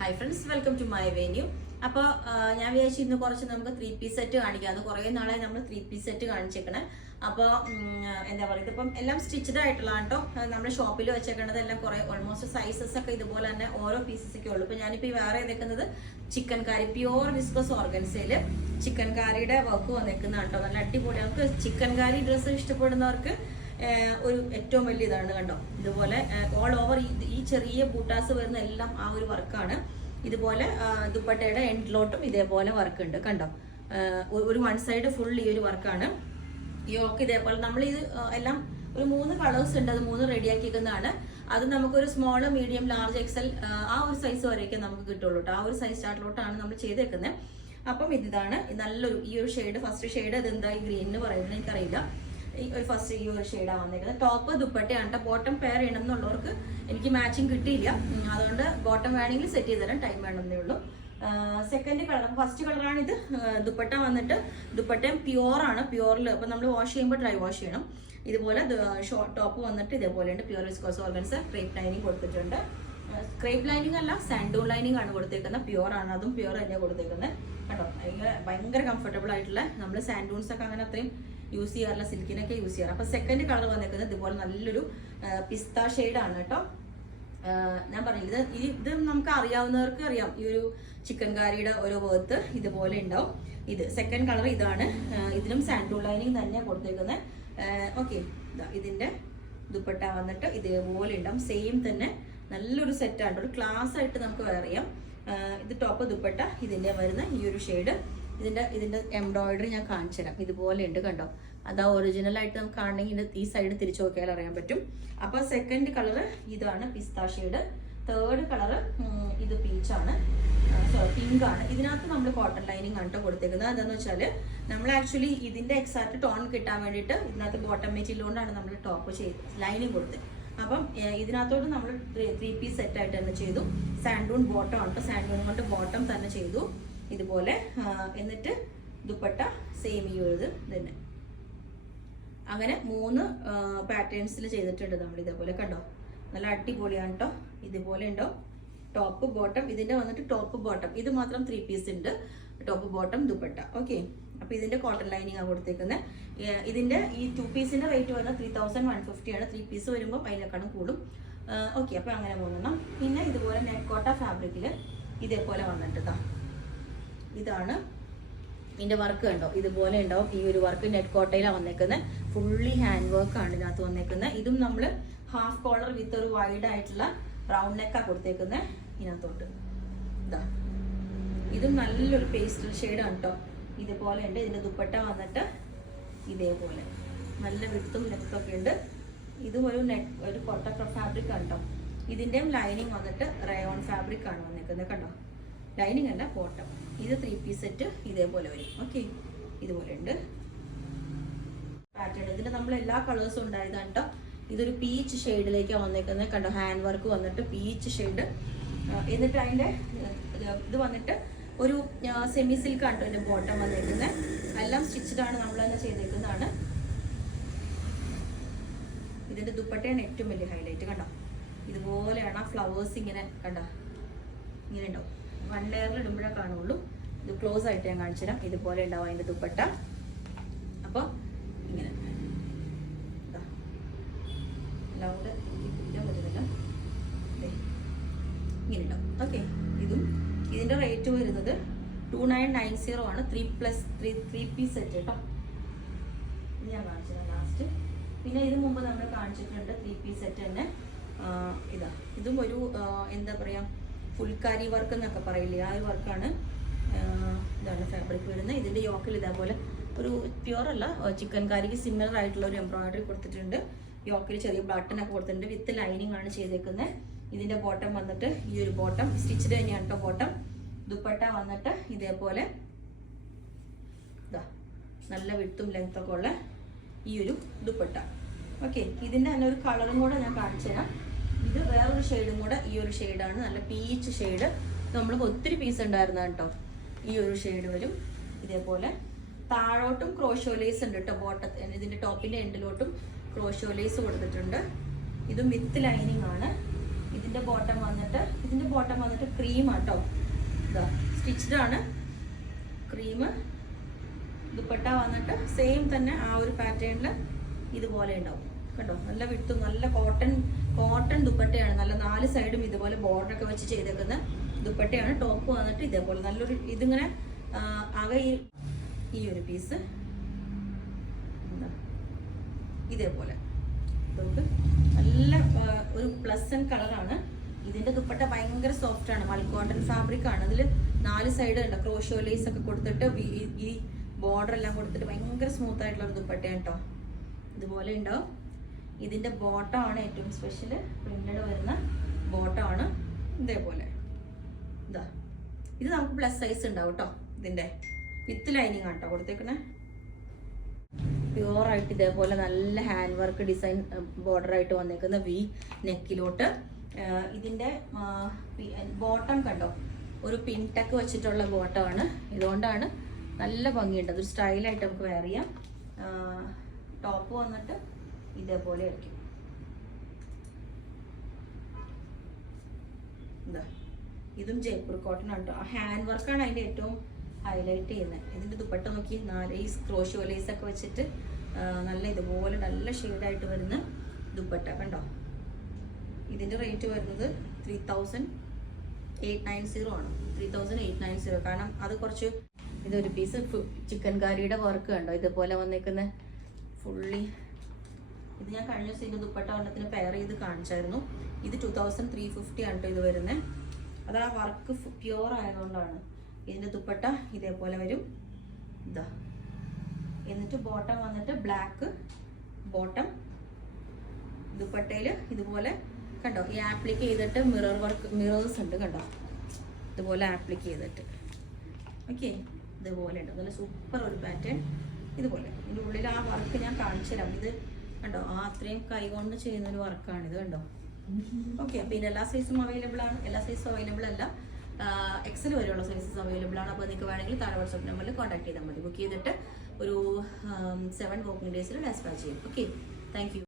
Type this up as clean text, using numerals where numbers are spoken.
Hi friends, welcome to my venue. അപ്പോൾ ഞാൻ വിചാരിച്ചു ഇന്ന് കുറച്ച് നമുക്ക് 3 പീസ് സെറ്റ് കാണിക്കാം. അത് കുറേ നാളെ നമ്മൾ 3 പീസ് സെറ്റ് കാണിച്ചേക്കണേ. അപ്പോൾ എന്താ പറയുക, ഇതിപ്പം എല്ലാം സ്റ്റിച്ചഡ് ആയിട്ടുള്ള കേട്ടോ. നമ്മുടെ ഷോപ്പിൽ വെച്ചേക്കണത് എല്ലാം കുറേ ഓൾമോസ്റ്റ് സൈസസ് ഒക്കെ ഇതുപോലെ തന്നെ ഓരോ പീസസൊക്കെ ഉള്ളൂ. ഇപ്പോൾ ഞാനിപ്പോൾ ഈ വേറെ ഏതെക്കുന്നത് ചിക്കൻ കാരി പ്യുവർ വിസ്കോസ് ഓർഗൻസയിൽ ചിക്കൻ കാരിയുടെ വർക്ക് വന്നേക്കുന്ന കേട്ടോ. നല്ല അടിപൊളി. നമുക്ക് ചിക്കൻ കാരി ഡ്രസ്സ് ഇഷ്ടപ്പെടുന്നവർക്ക് ഒരു ഏറ്റവും വലിയ ഇതാണ് കണ്ടോ. ഇതുപോലെ ഓൾ ഓവർ ഈ ചെറിയ ബൂട്ടാസ് വരുന്ന എല്ലാം ആ ഒരു വർക്കാണ്. ഇതുപോലെ ദുപ്പട്ടയുടെ എൻഡിലോട്ടും ഇതേപോലെ വർക്ക് ഉണ്ട് കണ്ടോ. ഒരു വൺ സൈഡ് ഫുൾ ഈ ഒരു വർക്കാണ്. യോക്ക് ഇതേപോലെ നമ്മൾ ഇത് എല്ലാം ഒരു 3 കളേഴ്സ് ഉണ്ട്. അത് 3 റെഡിയാക്കിയിരിക്കുന്നതാണ്. അത് നമുക്കൊരു സ്മോൾ, മീഡിയം, ലാർജ്, എക്സൽ ആ ഒരു സൈസ് വരെയൊക്കെ നമുക്ക് കിട്ടുള്ളൂ കേട്ടോ. ആ ഒരു സൈസ് ചാർട്ടിലോട്ടാണ് നമ്മൾ ചെയ്തേക്കുന്നത്. അപ്പം ഇതാണ് നല്ലൊരു ഈ ഒരു ഷെയ്ഡ്. ഫസ്റ്റ് ഷെയ്ഡ് അത് എന്താ ഈ ഗ്രീൻ എന്ന് പറയുന്നത് എനിക്കറിയില്ല. ഫസ്റ്റ് ഈ ഒരു ഷെയ്ഡാണ് വന്നിരിക്കുന്നത്. ടോപ്പ് ദുപ്പട്ടയാണ് കേട്ടോ. ബോട്ടം പെയർ ചെയ്യണം എന്നുള്ളവർക്ക് എനിക്ക് മാച്ചിങ് കിട്ടിയില്ല, അതുകൊണ്ട് ബോട്ടം വേണമെങ്കിൽ സെറ്റ് ചെയ്ത് തരാം. ടൈം വേണമെന്നേ ഉള്ളൂ. സെക്കൻഡ് കളർ, ഫസ്റ്റ് കളറാണിത്. ദുപ്പട്ട വന്നിട്ട് ദുപ്പട്ടയും പ്യുവറാണ്. പ്യുവറിൽ ഇപ്പം നമ്മൾ വാഷ് ചെയ്യുമ്പോൾ ഡ്രൈ വാഷ് ചെയ്യണം. ഇതുപോലെ ഷോർട്ട് ടോപ്പ് വന്നിട്ട് ഇതേപോലെയുണ്ട്. Pure viscose organza crepe lining കൊടുത്തിട്ടുണ്ട്. ക്രേപ്പ് ലൈനിങ് അല്ല, സാൻഡൂൺ ലൈനിങ് ആണ് കൊടുത്തേക്കുന്നത്. പ്യുവർ ആണ്, അതും പ്യുവർ തന്നെയാണ് കൊടുത്തേക്കുന്നത് കേട്ടോ. ഭയങ്കര കംഫർട്ടബിൾ ആയിട്ടുള്ള, നമ്മൾ സാൻഡൂൺസ് ഒക്കെ അങ്ങനെ അത്രയും യൂസ് ചെയ്യാറില്ല, സിൽക്കിനൊക്കെ യൂസ് ചെയ്യാറ്. അപ്പോൾ സെക്കൻഡ് കളർ വന്നേക്കുന്നത് ഇതുപോലെ നല്ലൊരു പിസ്ത ഷെയ്ഡാണ് കേട്ടോ. ഞാൻ പറഞ്ഞില്ല, ഇത് നമുക്ക് അറിയാവുന്നവർക്ക് അറിയാം. ഈ ഒരു ചിക്കൻ കാരിയുടെ ഒരു വേർത്ത് ഇതുപോലെ ഉണ്ടാവും. ഇത് സെക്കൻഡ് കളർ ഇതാണ്. ഇതിലും സാൻഡൂൺ ലൈനിങ് തന്നെയാണ് കൊടുത്തേക്കുന്നത്. ഓക്കെ, ഇതിന്റെ ദുപ്പട്ട വന്നിട്ട് ഇതേപോലെ ഉണ്ടാവും. സെയിം തന്നെ നല്ലൊരു സെറ്റാണ്. ഒരു ക്ലാസ് ആയിട്ട് നമുക്ക് വെയർ ചെയ്യാം. ഇത് ടോപ്പ് ദുപ്പട്ട ഇതിന്റെ വരുന്ന ഈ ഒരു ഷെയ്ഡ്. ഇതിന്റെ എംബ്രോയിഡറി ഞാൻ കാണിച്ചു തരാം. ഇതുപോലെ ഉണ്ട് കണ്ടോ. അതാ ഒറിജിനൽ ആയിട്ട് നമുക്ക് കാണണമെങ്കിൽ ഈ സൈഡ് തിരിച്ചു നോക്കിയാൽ അറിയാൻ പറ്റും. അപ്പൊ സെക്കൻഡ് കളർ ഇതാണ് പിസ്ത ഷെയ്ഡ്. തേർഡ് കളർ ഇത് പീച്ചാണ്, പിങ്ക് ആണ്. ഇതിനകത്ത് നമ്മൾ കോട്ടൺ ലൈനിങ് ആണ് കേട്ടോ കൊടുത്തേക്കുന്നത്. എന്താണെന്ന് വെച്ചാൽ നമ്മൾ ആക്ച്വലി ഇതിന്റെ എക്സാക്ട് ടോൺ കിട്ടാൻ വേണ്ടിയിട്ട് ഇതിനകത്ത് ബോട്ടം മെറ്റീരിയൽ കൊണ്ടാണ് നമ്മൾ ടോപ്പ് ലൈനിങ് കൊടുത്തത്. അപ്പം ഇതിനകത്തോട്ട് നമ്മൾ 3 പീസ് സെറ്റ് ആയിട്ട് തന്നെ ചെയ്തു. സാൻഡൂൺ ബോട്ടം ആണ്, സാൻഡൂൺ കൊണ്ട് ബോട്ടം തന്നെ ചെയ്തു ഇതുപോലെ. എന്നിട്ട് ദുപ്പട്ട സെയിം ഈ ഒരു തന്നെ. അങ്ങനെ 3 പാറ്റേൺസിൽ ചെയ്തിട്ടുണ്ട് നമ്മൾ. ഇതേപോലെ കണ്ടോ, നല്ല അടിപൊളിയാണ് കേട്ടോ. ഇതുപോലെ ഉണ്ടോ ടോപ്പ് ബോട്ടം. ഇതിന്റെ വന്നിട്ട് ടോപ്പ് ബോട്ടം ഇത് മാത്രം 3 പീസ് ഉണ്ട്. Top bottom dupatta. ഓക്കെ, അപ്പൊ ഇതിന്റെ കോട്ടൺ ലൈനിങ് ആണ് കൊടുത്തേക്കുന്നത്. ഇതിന്റെ ഈ 2 പീസിന്റെ റേറ്റ് വരുന്നത് 3150 ആണ്. 3 പീസ് വരുമ്പോൾ അതിനേക്കാളും കൂടും. ഓക്കെ, അപ്പൊ അങ്ങനെ മൂന്നെണ്ണം. പിന്നെ ഇതുപോലെ നെറ്റ് കോട്ട ഫാബ്രിക്കില് ഇതേപോലെ വന്നിട്ട് ഇതാണ് ഇതിന്റെ വർക്ക് കണ്ടോ. ഇതുപോലെ ഉണ്ടാവും ഈ ഒരു വർക്ക്. നെറ്റ് കോട്ടയിലാണ് വന്നേക്കുന്നത്. ഫുള്ളി ഹാൻഡ് വർക്ക് ആണ് ഇതിനകത്ത് വന്നേക്കുന്നത്. ഇതും നമ്മൾ ഹാഫ് കോളർ വിത്ത് ഒരു വൈഡ് ആയിട്ടുള്ള റൗണ്ട് നെക്കാണ് കൊടുത്തേക്കുന്നത് ഇതിനകത്തോട്ട്. ഇതാ, ഇതും നല്ലൊരു പേസ്റ്റൽ ഷെയ്ഡാണ് കേട്ടോ. ഇതുപോലെ ഉണ്ട്. ഇതിന്റെ ദുപ്പട്ട വന്നിട്ട് ഇതേപോലെ നല്ല വിത്തും ലെങ്ത്തൊക്കെ ഉണ്ട്. ഇതും ഒരു കോട്ട ഫാബ്രിക് ആണ് കേട്ടോ. ഇതിന്റെയും ലൈനിങ് വന്നിട്ട് റയോൺ ഫാബ്രിക് ആണ് വന്നേക്കുന്നത് കണ്ടോ. ലൈനിങ് അല്ല, ബോട്ടം. ഇത് 3 പീസ് സെറ്റ് ഇതേപോലെ വരും. ഓക്കെ, ഇതുപോലെ ഉണ്ട് പാറ്റേൺ. ഇതിന്റെ നമ്മൾ എല്ലാ കളേഴ്സും ഉണ്ടായതാണ് കേട്ടോ. ഇതൊരു പീച്ച് ഷെയ്ഡിലേക്കാണ് വന്നേക്കുന്നത് കണ്ടോ. ഹാൻഡ് വർക്ക് വന്നിട്ട് പീച്ച് ഷെയ്ഡ്. എന്നിട്ട് അതിന്റെ ഇത് വന്നിട്ട് ഒരു സെമി സിൽക്ക് ആണ് ഇതിന്റെ ബോട്ടം വന്നേക്കുന്നത്. എല്ലാം സ്റ്റിച്ചഡ് ആണ്, നമ്മൾ തന്നെ ചെയ്തേക്കുന്നതാണ്. ഇതിന്റെ ദുപ്പട്ടയാണ് ഏറ്റവും വലിയ ഹൈലൈറ്റ് കണ്ടോ. ഇതുപോലെയാണ് ആ ഫ്ലവേഴ്സ് ഇങ്ങനെ കണ്ടോ, ഇങ്ങനെ ഉണ്ടാവും. 1 ലെയറിൽ ഇടുമ്പോഴേ കാണുള്ളൂ. ഇത് ക്ലോസ് ആയിട്ട് ഞാൻ കാണിച്ചു തരാം. ഇതുപോലെ ഉണ്ടാവും അതിന്റെ ദുപ്പട്ട. അപ്പോൾ ഇങ്ങനെ ലൗഡ് പിടിക്കാൻ പറ്റുന്നില്ല, ഇങ്ങനെ ഉണ്ടാവും. ഓക്കെ, ഇതിന്റെ റേറ്റ് വരുന്നത് 2990 ആണ്. 3 പീസ് സെറ്റ് കേട്ടോ. ഇത് ഞാൻ കാണിച്ചു തരാം ലാസ്റ്റ്. പിന്നെ ഇത് മുമ്പ് നമ്മൾ കാണിച്ചിട്ടുണ്ട് 3 പീസ് സെറ്റ് തന്നെ. ഇതും ഒരു എന്താ പറയാ, ഫുൾക്കാരി വർക്ക് എന്നൊക്കെ പറയില്ലേ, ആ ഒരു വർക്കാണ്. ഇതാണ് ഫാബ്രിക് വരുന്നത്. ഇതിന്റെ യോക്കിൽ ഇതേപോലെ ഒരു പ്യുവർ അല്ല, ചിക്കൻ കാരിക്ക് സിമിലർ ആയിട്ടുള്ള ഒരു എംബ്രോയിഡറി കൊടുത്തിട്ടുണ്ട്. യോക്കിൽ ചെറിയ ബട്ടൺ ഒക്കെ കൊടുത്തിട്ടുണ്ട്. വിത്ത് ലൈനിങ് ആണ് ചെയ്തേക്കുന്നത്. ഇതിന്റെ ബോട്ടം വന്നിട്ട് ഈ ഒരു ബോട്ടം സ്റ്റിച്ചഡ് തന്നെയാണ് കേട്ടോ ബോട്ടം. ദുപ്പട്ട വന്നിട്ട് ഇതേപോലെ നല്ല വിട്ടും ലെങ്ത് ഒക്കെ ഉള്ള ഈ ഒരു ദുപ്പട്ട. ഓക്കെ, ഇതിന്റെ തന്നെ ഒരു കളറും കൂടെ ഞാൻ കാണിച്ചു തരാം. ഇത് വേറൊരു ഷെയ്ഡും കൂടെ. ഈ ഒരു ഷെയ്ഡാണ് നല്ല പീച്ച് ഷെയ്ഡ്. നമ്മൾ ഒത്തിരി പീസ് ഉണ്ടായിരുന്ന കേട്ടോ. ഈ ഒരു ഷെയ്ഡ് വരും. ഇതേപോലെ താഴോട്ടും ക്രോഷോലേസ് ഉണ്ട് കേട്ടോ. ബോട്ടം ഇതിന്റെ ടോപ്പിന്റെ എൻഡിലോട്ടും ക്രോഷോലേസ് കൊടുത്തിട്ടുണ്ട്. ഇതും വിത്ത് ലൈനിങ് ആണ്. ഇതിന്റെ ബോട്ടം വന്നിട്ട് ക്രീം ആട്ടോ. ഇതാ സ്റ്റിച്ച്ഡ് ആണ്, ക്രീം. ദുപ്പട്ട വന്നിട്ട് സെയിം തന്നെ ആ ഒരു പാറ്റേണിൽ ഇതുപോലെ ഉണ്ടാവും കണ്ടോ. നല്ല വിട്ടും നല്ല കോട്ടൺ ദുപ്പട്ടയാണ്. നല്ല 4 സൈഡും ഇതുപോലെ ബോർഡർ ഒക്കെ വെച്ച് ചെയ്തേക്കുന്ന ദുപ്പട്ടയാണ്. ടോപ്പ് വന്നിട്ട് ഇതേപോലെ നല്ലൊരു ഇതിങ്ങനെ ആകെ ഈ ഒരു പീസ് ഇതേപോലെ നമുക്ക് നല്ല ഒരു പ്ലസന്റ് കളറാണ്. ഇതിന്റെ ദുപ്പട്ട ഭയങ്കര സോഫ്റ്റ് ആണ്, മൽ കോട്ടൺ ഫാബ്രിക് ആണ്. അതിൽ 4 സൈഡ് ഉണ്ട് ക്രോഷോ ലേസ് ഒക്കെ കൊടുത്തിട്ട് ഈ ബോർഡർ എല്ലാം കൊടുത്തിട്ട് ഭയങ്കര സ്മൂത്ത് ആയിട്ടുള്ള ഒരു ദുപ്പട്ടയാണ് കേട്ടോ. ഇതുപോലെ ഉണ്ടാവും. ഇതിന്റെ ബോട്ടം ആണ് ഏറ്റവും സ്പെഷ്യൽ, പ്രിന്റഡ് വരുന്ന ബോട്ടം ആണ് ഇതേപോലെ. ഇതാ ഇത് നമുക്ക് പ്ലസ് സൈസ് ഉണ്ടാവും കേട്ടോ. ഇതിന്റെ വിത്ത് ലൈനിങ് ആണ് കേട്ടോ കൊടുത്തേക്കണേ. പ്യുവർ ആയിട്ട് ഇതേപോലെ നല്ല ഹാൻഡ് വർക്ക് ഡിസൈൻ ബോർഡർ ആയിട്ട് വന്നേക്കുന്ന വി നെക്കിലോട്ട്. ഇതിന്റെ ബോട്ടം കണ്ടോ, ഒരു പിൻ ടക്ക് വെച്ചിട്ടുള്ള ബോട്ടം ആണ്. ഇതുകൊണ്ടാണ് നല്ല ഭംഗിയുണ്ട്, അതൊരു സ്റ്റൈലായിട്ട് നമുക്ക് വെയർ ചെയ്യാം. ടോപ്പ് വന്നിട്ട് ഇതേപോലെ ആയിരിക്കും. എന്താ ഇതും ജയ്പൂർ കോട്ടൺ ആണ്. ഹാൻഡ് വർക്കാണ് അതിന്റെ ഏറ്റവും ഹൈലൈറ്റ് ചെയ്യുന്നത്. ഇതിന്റെ ദുപ്പട്ട നോക്കി 4 ഈ ക്രോഷോ ലേസ് ഒക്കെ വെച്ചിട്ട് നല്ല ഇതുപോലെ നല്ല ഷെയ്ഡായിട്ട് വരുന്ന ദുപ്പട്ട കണ്ടോ. ഇതിന്റെ റേറ്റ് വരുന്നത് 3890 ആണ്. 3890. കാരണം അത് കുറച്ച് ഇതൊരു പീസ് ചിക്കൻ കറിയുടെ വർക്ക് കണ്ടോ ഇതുപോലെ വന്നേക്കുന്ന ഫുള്ളി. ഇത് ഞാൻ കഴിഞ്ഞ ദിവസം ഇതിന്റെ ദുപ്പട്ട ഒരെണ്ണത്തിന് പെയർ ചെയ്ത് കാണിച്ചായിരുന്നു. ഇത് 2350 ആണ് ഇത് വരുന്നത്. അത് ആ വർക്ക് പ്യുവർ ആയതുകൊണ്ടാണ്. ഇതിന്റെ ദുപ്പട്ട ഇതേപോലെ വരും. ഇതാ എന്നിട്ട് ബോട്ടം വന്നിട്ട് ബ്ലാക്ക് ബോട്ടം. ദുപ്പട്ടയില് ഇതുപോലെ കണ്ടോ ഈ ആപ്ലിക്ക് ചെയ്തിട്ട് മിറേഴ്സ് ഉണ്ട് കണ്ടോ, ഇതുപോലെ ആപ്ലിക്ക് ചെയ്തിട്ട്. ഓക്കെ, ഇതുപോലെ ഉണ്ട്. നല്ല സൂപ്പർ ഒരു പാറ്റേൺ. ഇതുപോലെ ഇതിൻ്റെ ഉള്ളിൽ ആ വർക്ക് ഞാൻ കാണിച്ചു തരാം. ഇത് കണ്ടോ അത്രയും കൈകൊണ്ട് ചെയ്യുന്ന ഒരു വർക്കാണ് ഇത് കണ്ടോ. ഓക്കെ, പിന്നെ എല്ലാ സൈസും അവൈലബിൾ ആണ്. എല്ലാ സൈസും അവൈലബിൾ അല്ല, എക്സൽ വരെയുള്ള സൈസസ് അവൈലബിൾ ആണ്. അപ്പോൾ നിങ്ങൾക്ക് വേണമെങ്കിൽ താഴെ വാട്സ്ആപ്പ് നമ്പറിൽ കോൺടാക്ട് ചെയ്താൽ മതി. ബുക്ക് ചെയ്തിട്ട് ഒരു 7 വർക്കിംഗ് ഡേയ്സിൽ ഡെസ്പാച്ച് ചെയ്യും. Okay, thank you.